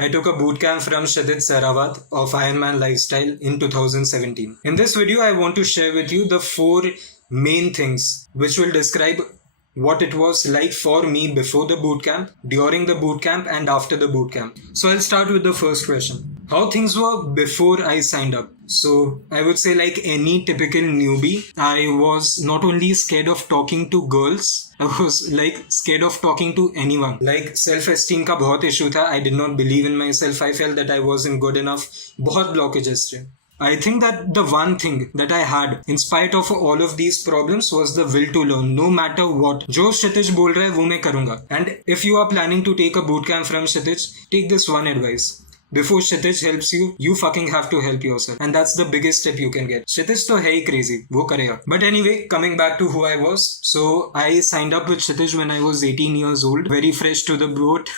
I took a bootcamp from Shadid Sarawat of Ironman Lifestyle in 2017. In this video, I want to share with you the 4 main things which will describe what it was like for me before the bootcamp, during the bootcamp, and after the bootcamp. So I'll start with the first question. How things were before I signed up. So I would say, like any typical newbie, I was not only scared of talking to girls, I was like scared of talking to anyone. Like self-esteem का बहुत issue था. I did not believe in myself. I felt that I wasn't good enough. बहुत blockages थे. I think that the one thing that I had, in spite of all of these problems, was the will to learn, no matter what. जो क्षितिज बोल रहा है वो मैं करूँगा. And if you are planning to take a bootcamp from Kshitij, take this one advice. Before Kshitij helps you, you fucking have to help yourself. And that's the biggest step you can get. Kshitij तो है ही crazy, वो करेगा. But anyway, coming back to who I was. So I signed up with Kshitij when I was 18 years old. Very fresh to the boat.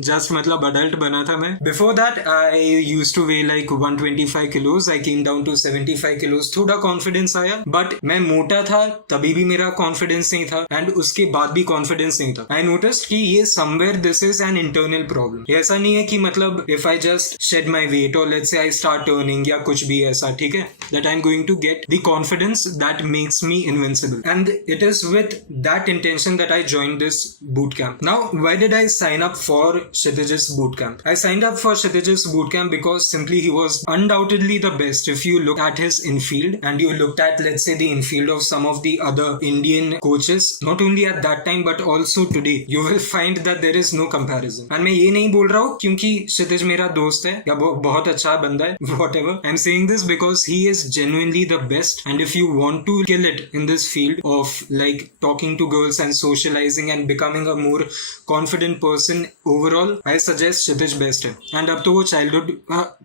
Just मतलब adult बना था मैं. Before that, I used to weigh like 125 kilos. I came down to 75 kilos. थोड़ा confidence आया. But मैं मोटा था, तभी भी मेरा confidence नहीं था. And उसके बाद भी confidence नहीं था. I noticed कि ये somewhere this is an internal problem. ऐसा नहीं है कि मतलब if I just shed my weight or let's say I start turning या कुछ भी ऐसा, ठीक है, that I'm going to get the confidence that makes me invincible. And it is with that intention that I joined this bootcamp. Now, why did I sign up for Kshitij's bootcamp? I signed up for Kshitij's bootcamp because simply he was undoubtedly the best. If you look at his infield and you looked at, let's say, the infield of some of the other Indian coaches, not only at that time but also today, you will find that there is no comparison. And मैं ये नहीं बोल रहा हूँ क्योंकि क्षितिज मेरा दोस्त है या बहुत अच्छा बंदा है, whatever. I'm saying this because he is genuinely the best, and if you want to kill it in this field of like talking to girls and socializing and becoming a more confident person overall, I suggest Kshitij best है. And अब तो वो childhood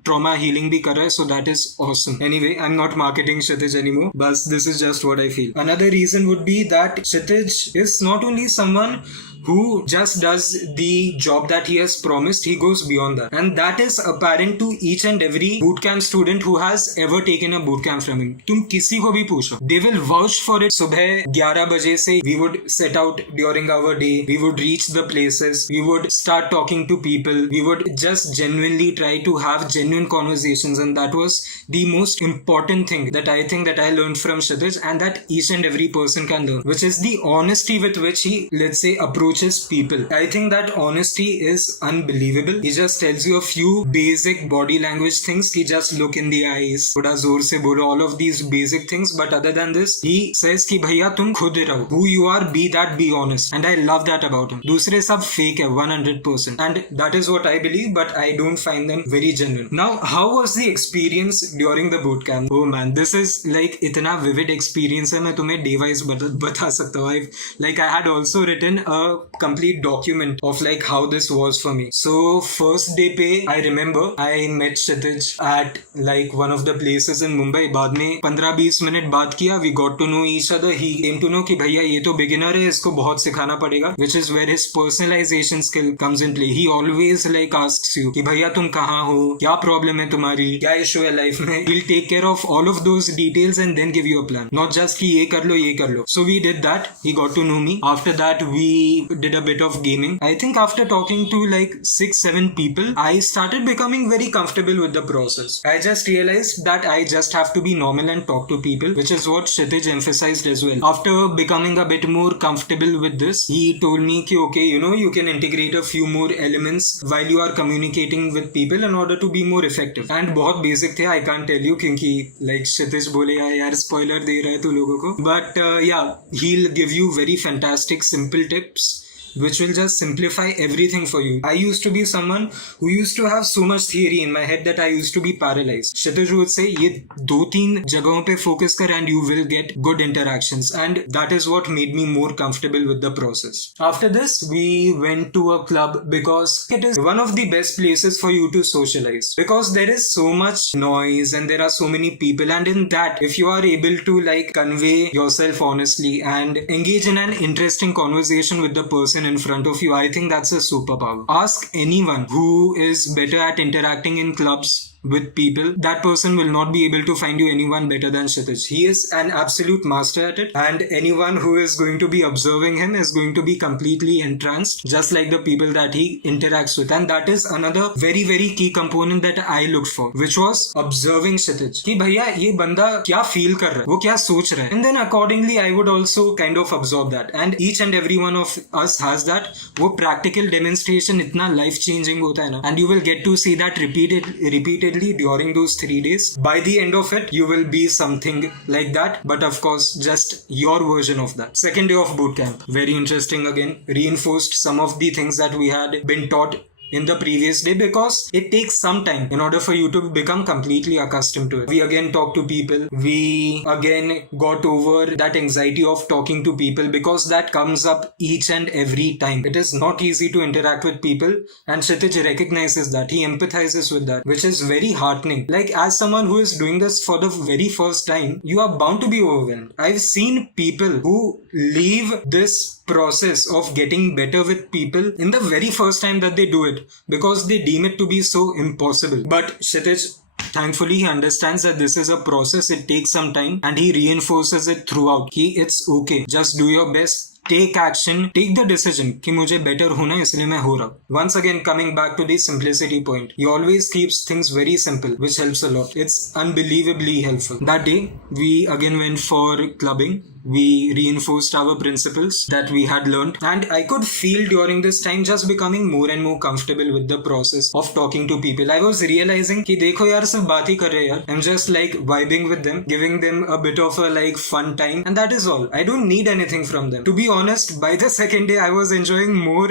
trauma healing भी कर रहा है, so that is awesome. Anyway, I'm not marketing Kshitij anymore, but this is just what I feel. Another reason would be that Kshitij is not only someone who just does the job that he has promised, he goes beyond that. And that is apparent to each and every bootcamp student who has ever taken a bootcamp from him. तुम किसी को भी पूछो, they will vouch for it. सुबह 11 बजे से we would set out during our day, we would reach the places, we would start talking to people, we would just genuinely try to have genuine conversations, and that was the most important thing that I think that I learned from Kshitij and that each and every person can learn, which is the honesty with which he, let's say, approaches people. I think that honesty is unbelievable. He just tells you a few basic body language things. He just look in the eyes, थोड़ा जोर से बोलो, all of these basic things. But other than this, he says कि भैया तुम खुद रहो. Who you are, be that, be honest. And I love that about him. दूसरे सब fake है 100%. And that is what I believe, but I don't find them very genuine. Now, how was the experience during the bootcamp? Oh man, this is like इतना vivid experience है, मैं तुम्हें day wise बता सकता हूँ. I had also written a complete document of like how this was for me. So first day पे I remember I met Kshitij at like one of the places in Mumbai. बाद में 15-20 minute बात किया. We got to know each other. He came to know कि भैया ये तो beginner है, इसको बहुत सिखाना पड़ेगा, which is where his personalization skill comes in play. He always like asks you कि भैया तुम कहाँ हो, क्या problem है तुम्हारी, क्या issue है life में. He'll take care of all of those details and then give you a plan, not just कि ये कर लो ये कर लो. So we did that. He got to know me. After that we did a bit of gaming. I think after talking to like 6-7 people, I started becoming very comfortable with the process. I just realized that I just have to be normal and talk to people, which is what Kshitij emphasized as well. After becoming a bit more comfortable with this, he told me कि okay, you can integrate a few more elements while you are communicating with people in order to be more effective. And बहुत basic थे, I can't tell you क्योंकि like Kshitij बोलेगा यार spoiler दे रहा है तू लोगों को. But yeah, he'll give you very fantastic simple tips which will just simplify everything for you. I used to be someone who used to have so much theory in my head that I used to be paralyzed. Kshitij would say, ये 2-3 जगहों पे focus कर and you will get good interactions, and that is what made me more comfortable with the process. After this, we went to a club because it is one of the best places for you to socialize, because there is so much noise and there are so many people, and in that, if you are able to like convey yourself honestly and engage in an interesting conversation with the person in front of you, I think that's a superpower. Ask anyone who is better at interacting in clubs with people, that person will not be able to find you anyone better than Kshitij. He is an absolute master at it, and anyone who is going to be observing him is going to be completely entranced, just like the people that he interacts with. And that is another very very key component that I looked for, which was observing Kshitij. कि भैया ये बंदा क्या feel कर रहा है, वो क्या सोच रहा है, and then accordingly I would also kind of absorb that. And each and every one of us has that. वो practical demonstration इतना life changing होता है ना, and you will get to see that repeatedly during those 3 days. By the end of it, you will be something like that, but of course just your version of that. Second day of bootcamp, very interesting again, reinforced some of the things that we had been taught in the previous day, because it takes some time in order for you to become completely accustomed to it. We again talked to people. We again got over that anxiety of talking to people, because that comes up each and every time. It is not easy to interact with people, and Kshitij recognizes that. He empathizes with that, which is very heartening. Like, as someone who is doing this for the very first time, you are bound to be overwhelmed. I've seen people who leave this process of getting better with people in the very first time that they do it, because they deem it to be so impossible. But Kshitij, thankfully, he understands that this is a process, it takes some time, and he reinforces it throughout. It's okay, just do your best, take action, take the decision कि मुझे better होना है, इसलिए मैं हो रहा हूँ. Once again, coming back to the simplicity point, he always keeps things very simple, which helps a lot. It's unbelievably helpful. That day, we again went for clubbing. We reinforced our principles that we had learned, and I could feel during this time just becoming more and more comfortable with the process of talking to people. I was realizing कि देखो यार, सब बात ही कर रहे हैं यार. I'm just like vibing with them, giving them a bit of a like fun time, and that is all. I don't need anything from them. To be honest, by the second day I was enjoying more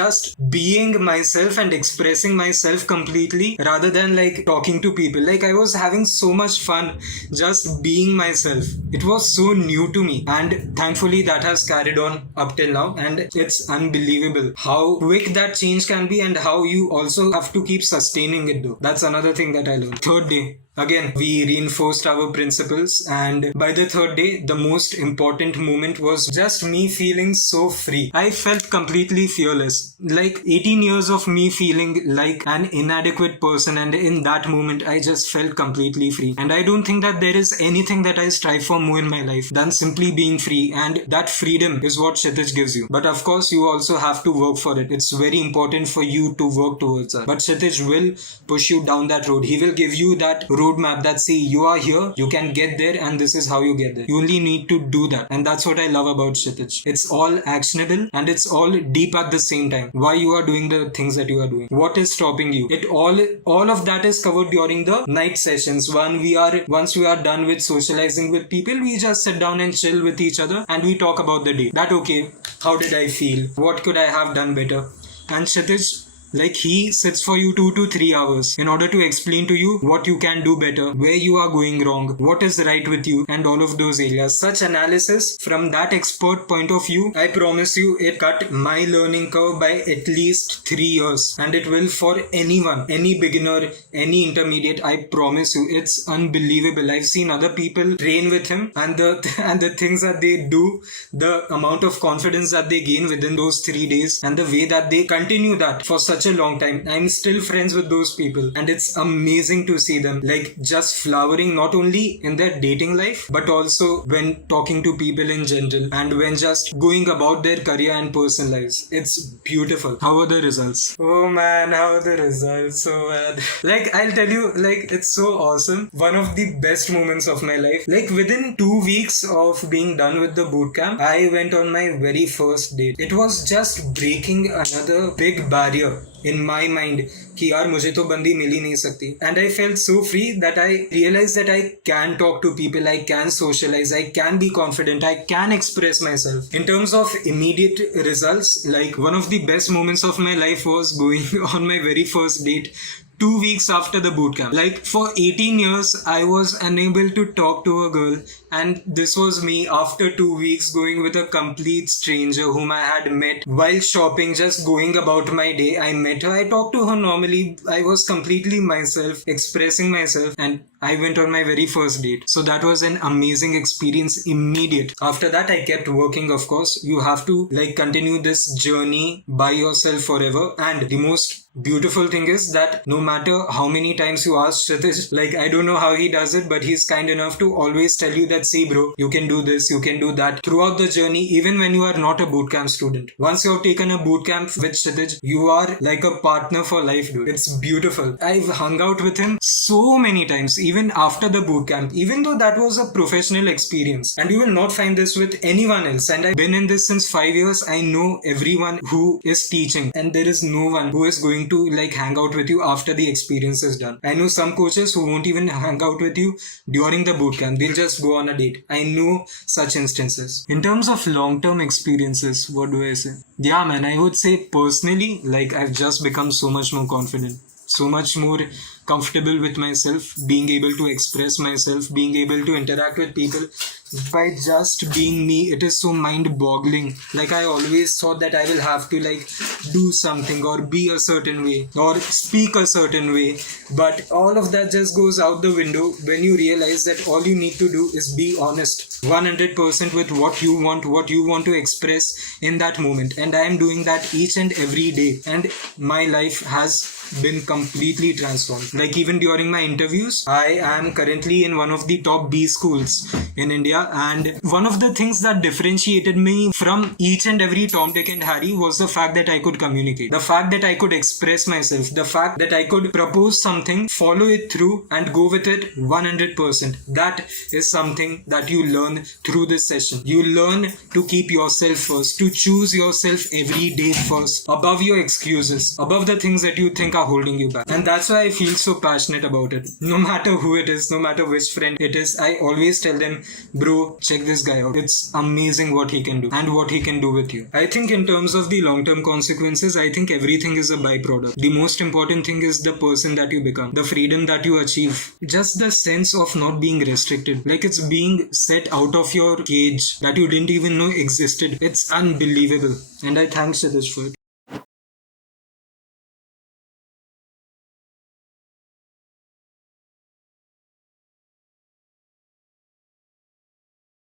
just being myself and expressing myself completely, rather than like talking to people. Like, I was having so much fun just being myself. It was so new to me. And thankfully that has carried on up till now, and it's unbelievable how quick that change can be, and how you also have to keep sustaining it though. That's another thing that I learned. Third day, again, we reinforced our principles, and by the third day, the most important moment was just me feeling so free. I felt completely fearless. Like 18 years of me feeling like an inadequate person, and in that moment, I just felt completely free. And I don't think that there is anything that I strive for more in my life than simply being free, and that freedom is what Kshitij gives you. But of course, you also have to work for it. It's very important for you to work towards that. But Kshitij will push you down that road. He will give you that roadmap that, see, you are here, you can get there, and this is how you get there. You only need to do that. And that's what I love about Kshitij. It's all actionable, and it's all deep at the same time. Why you are doing the things that you are doing. What is stopping you. It all of that is covered during the night sessions. Once we are done with socializing with people, we just sit down and chill with each other, and we talk about the day. That, okay, how did I feel? What could I have done better? And Kshitij, like, he sits for you 2 to 3 hours in order to explain to you what you can do better, where you are going wrong, what is right with you, and all of those areas. Such analysis from that expert point of view, I promise you, it cut my learning curve by at least 3 years. And it will for anyone, any beginner, any intermediate. I promise you, it's unbelievable. I've seen other people train with him, and the things that they do, the amount of confidence that they gain within those 3 days, and the way that they continue that for such a long time. I'm still friends with those people, and it's amazing to see them like just flowering, not only in their dating life, but also when talking to people in general, and when just going about their career and personal lives. It's beautiful. How are the results? Oh man, how are the results? So bad. Like, I'll tell you, like, it's so awesome. One of the best moments of my life. Like, within 2 weeks of being done with the bootcamp, I went on my very first date. It was just breaking another big barrier in my mind कि यार मुझे तो बंदी मिल ही नहीं सकती. And I felt so free that I realized that I can talk to people, I can socialize, I can be confident, I can express myself. In terms of immediate results, like, one of the best moments of my life was going on my very first date 2 weeks after the bootcamp. Like, for 18 years, I was unable to talk to a girl, and this was me after 2 weeks going with a complete stranger whom I had met while shopping, just going about my day. I met her, I talked to her normally, I was completely myself, expressing myself, and I went on my very first date. So that was an amazing experience, immediate. After that, I kept working, of course. You have to like continue this journey by yourself forever. And the most beautiful thing is that no matter how many times you ask Kshitij, like I don't know how he does it, but he's kind enough to always tell you that, see bro, you can do this, you can do that throughout the journey, even when you are not a bootcamp student. Once you have taken a bootcamp with Kshitij, you are like a partner for life, dude. It's beautiful. I've hung out with him so many times, even after the bootcamp, even though that was a professional experience. And you will not find this with anyone else. And I've been in this since 5 years. I know everyone who is teaching, and there is no one who is going to like hang out with you after the experience is done. I know some coaches who won't even hang out with you during the bootcamp. They'll just go on a date. I know such instances. In terms of long-term experiences, what do I say? Yeah, man, I would say personally, like I've just become so much more confident, so much more comfortable with myself, being able to express myself, being able to interact with people by just being me. It is so mind-boggling. Like I always thought that I will have to like do something or be a certain way or speak a certain way, but all of that just goes out the window when you realize that all you need to do is be honest 100% with what you want to express in that moment. And I am doing that each and every day, and my life has been completely transformed. Like even during my interviews, I am currently in one of the top B schools in India, and one of the things that differentiated me from each and every Tom, Dick and Harry was the fact that I could communicate, the fact that I could express myself, the fact that I could propose something, follow it through and go with it 100%. That is something that you learn through this session. You learn to keep yourself first, to choose yourself every day first, above your excuses, above the things that you think are holding you back. And that's why I feel so passionate about it. No matter who it is, no matter which friend it is, I always tell them, bro, check this guy out. It's amazing what he can do and what he can do with you. I think in terms of the long-term consequences, I think everything is a byproduct. The most important thing is the person that you become, the freedom that you achieve, just the sense of not being restricted. Like it's being set out of your cage that you didn't even know existed. It's unbelievable. And I thank Kshitij for it.